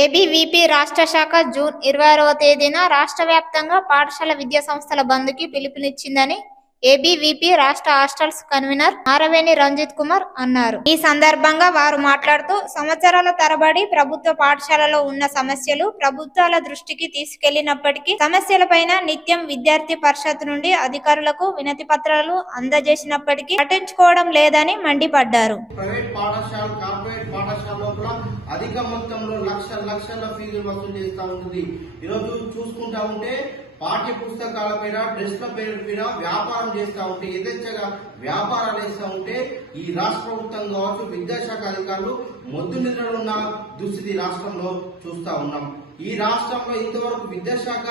ABVP రాష్ట్ర శాఖ June 26వ తేదీన రాష్ట్ర వ్యాప్తంగా పాఠశాల విద్యా సంస్థల బంద్కి పిలుపునిచ్చిందని ఏబీవీపీ రాష్ట్ర హాస్టల్స్ కన్వీనర్ మారవేణి రంజిత్ కుమార్ అన్నారు. ఈ సందర్భంగా వారు మాట్లాడుతూ సంవత్సరాల తరబడి ప్రభుత్వ పాఠశాలలో ఉన్న సమస్యలు ప్రభుత్వాల దృష్టికి తీసుకెళ్లినప్పటికీ సమస్యలపైన నిత్యం విద్యార్థి పరిషత్ నుండి అధికారులకు వినతి పత్రాలు అందజేసినప్పటికీ పట్టించుకోవడం లేదని మండిపడ్డారు. అధిక మొత్తంలో లక్షల ఫీజులు వసూలు చేస్తా ఉంటుంది. ఈరోజు చూసుకుంటా ఉంటే పాఠ్య పుస్తకాల పైన డ్రెస్ల పేరు మీద వ్యాపారం చేస్తా ఉంటే యథేచ్ఛగా వ్యాపారాలు చేస్తా ఉంటే ఈ రాష్ట్ర ప్రభుత్వం కావచ్చు విద్యాశాఖ అధికారులు మొద్దు నిద్రలో ఉన్న దుస్థితి రాష్ట్రంలో చూస్తా ఉన్నాం. ఈ రాష్ట్రంలో ఇంతవరకు విద్యాశాఖ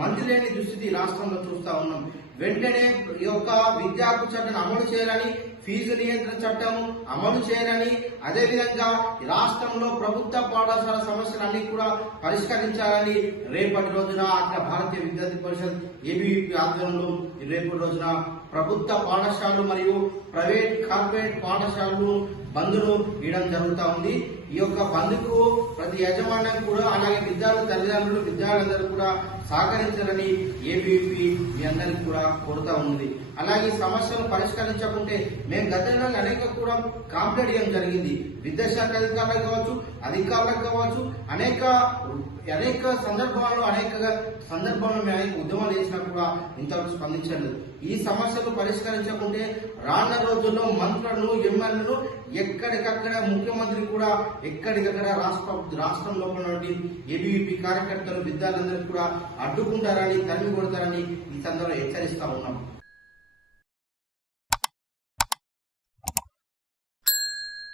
మంత్రి లేని దుస్థితి రాష్ట్రంలో చూస్తా ఉన్నాం. వెంటనే ఈ యొక్క విద్యా హక్కు చట్టాన్ని అమలు చేయాలని, ఫీజు నియంత్రణ చట్టం అమలు చేయాలని, అదేవిధంగా రాష్ట్రంలో ప్రభుత్వ పాఠశాల సమస్యలన్నీ కూడా పరిష్కరించాలని రేపటి రోజున అఖిల భారతీయ విద్యార్థి పరిషత్ ఏబీవీపీ ఆధ్వర్యంలో రేపటి రోజున ప్రభుత్వ పాఠశాలలు మరియు ప్రైవేట్ కార్పొరేట్ పాఠశాలలు బంద్ను ఇవ్వడం జరుగుతూ ఉంది. ఈ యొక్క బంద్కు ప్రతి యజమాన్యం కూడా అలాగే విద్యార్థుల తల్లిదండ్రులు విద్యార్థులందరూ కూడా సహకరించాలని ఏబీవీపీ మీ అందరికీ కూడా కోరుతా ఉంది. అలాగే సమస్యలు పరిష్కరించకుంటే మేము గతంలో అనేక కూడా కంప్లైంట్ చేయడం జరిగింది. విద్యాశాఖ అధికారులకు కావచ్చు అనేక సందర్భాల్లో మేము అనేక ఉద్యమాలు చేసినా కూడా ఇంతవరకు స్పందించలేదు. ఈ సమస్యలు పరిష్కరించకుంటే రానున్న రోజుల్లో మంత్రులను ఎమ్మెల్యేలను ఎక్కడికక్కడ ముఖ్యమంత్రి కూడా ఎక్కడికక్కడ రాష్ట్రంలో ఉన్నటువంటి ఏబీవీపీ కార్యకర్తలు విద్యార్థులందరూ కూడా అడ్డుకుంటారని తరిమి కొడతారని ఈ సందర్భంలో హెచ్చరిస్తా ఉన్నాం.